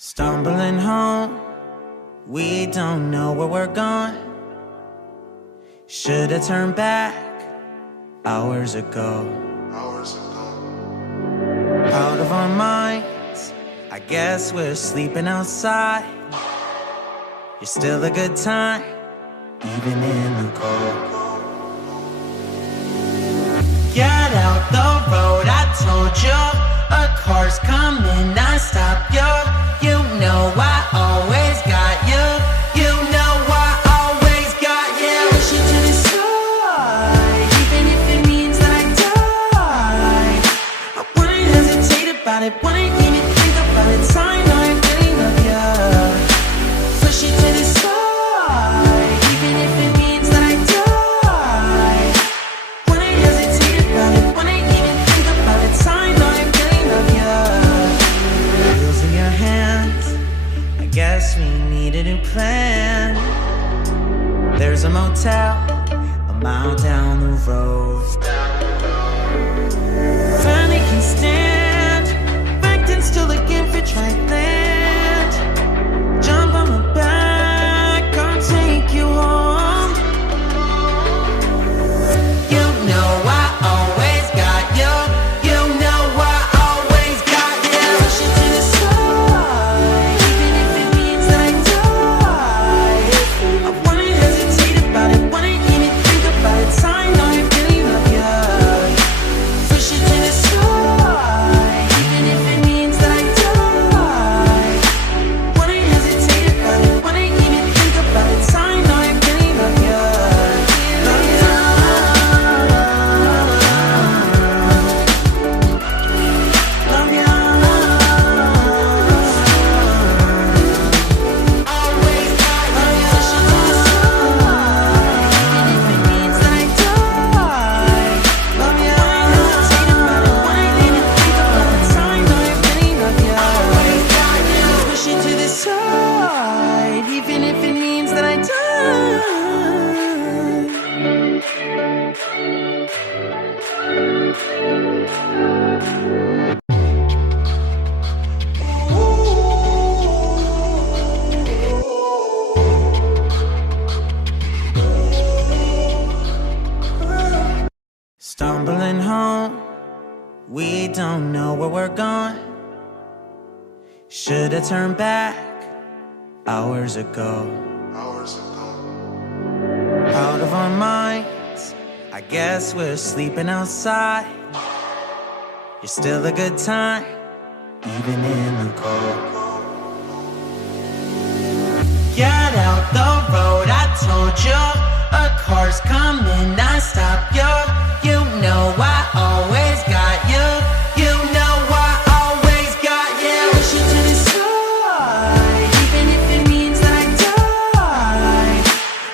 Stumbling home, we don't know where we're going. Should've turned back hours ago. Out of our minds, I guess we're sleeping outside. You're still a good time, even in the cold. Get out the road, I told you. A car's coming, I stop you. You know I always got you. You know I always got you. Push you to the side, even if it means that I die. I wouldn't hesitate about it, wouldn't even think about it. I know I really love you. Push you to the side, even if it means that I die. Wouldn't hesitate about it, wouldn't even think about it. I know I really love you. Wheels in your hands, I guess we need a new plan. There's a motel a mile down the road. Finally can stand, back then still looking for dry land. Jump on my back, I'll take you home. You know I always got you. You know I always got you. Push you to the side, even if it means that I die. I wouldn't hesitate about it, wouldn't even think about it. I know I really love you. Push you to the side, even if it means that I die. Wouldn't hesitate about it, wouldn't even think about it. I know I really love you. Love you. Love you. Always got you. Push you to the side, even if it means that I die. Love you. Wouldn't hesitate about it, wouldn't even think about it. I know I really love you. Always got you. Push you to the side, even if it means that I die. Stumbling home, we don't know where we're going. Should've turned back hours ago. Out of our minds, I guess we're sleeping outside. You're still a good time, even in the cold. Get out the road, I told you. A car's coming, I stop you. You know I always got you. You know I always got you. Push you to the side, even if it means that I die.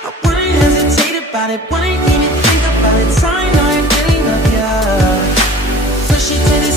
I wouldn't hesitate about it, wouldn't even think about it. I know I really love you. Push you to the